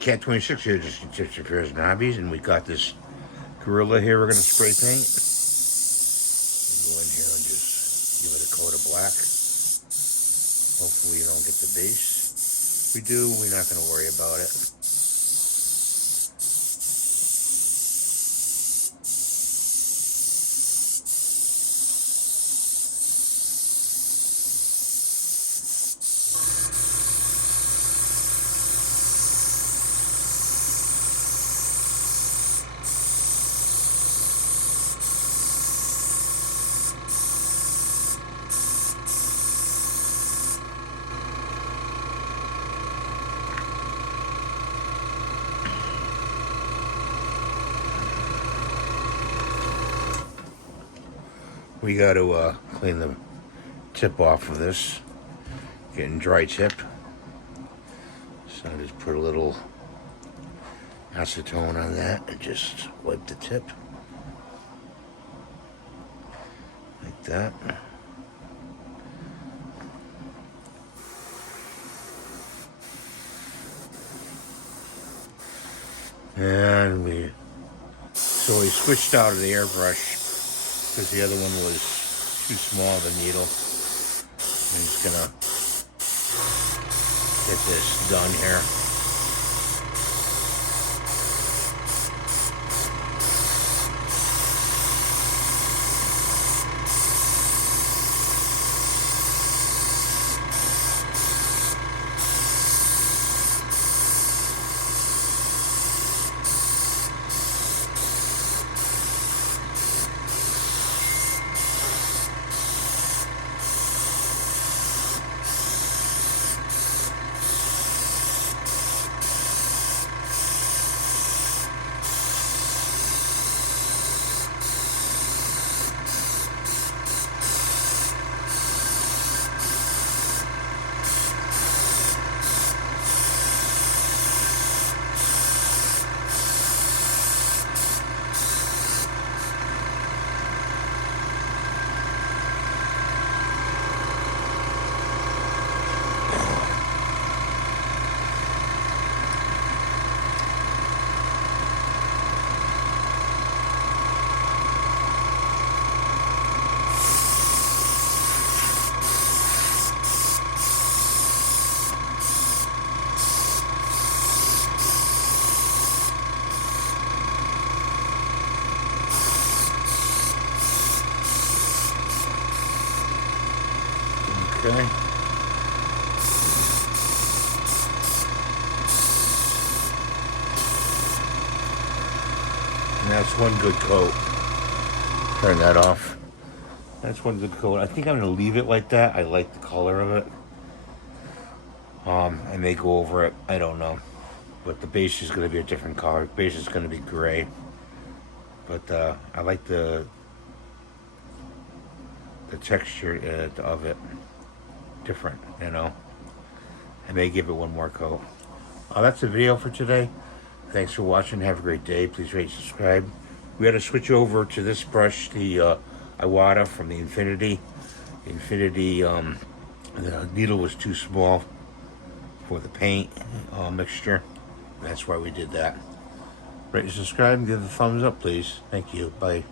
Cat 26 here, just tips, repairs, and hobbies, and we got this gorilla here we're going to spray paint. We'll go in here and just give it a coat of black. Hopefully you don't get the base. If we do, we're not going to worry about it. We got to clean the tip off of this, getting dry tip. So I just put a little acetone on that and just wipe the tip like that. And we switched out of the airbrush because the other one was too small of a needle. I'm just gonna get this done here. Okay. And that's one good coat. Turn that off. That's one good coat. I think I'm going to leave it like that. I like the color of it. I may go over it. I don't know. But the base is going to be a different color. The base is going to be gray. But I like the texture of it. Different, you know. I may give it one more coat. That's the video for today. Thanks for watching. Have a great day. Please rate, subscribe. We had to switch over to this brush, the Iwata from the Infinity. The needle was too small for the paint mixture. That's why we did that. Rate and subscribe and give a thumbs up, please. Thank you. Bye.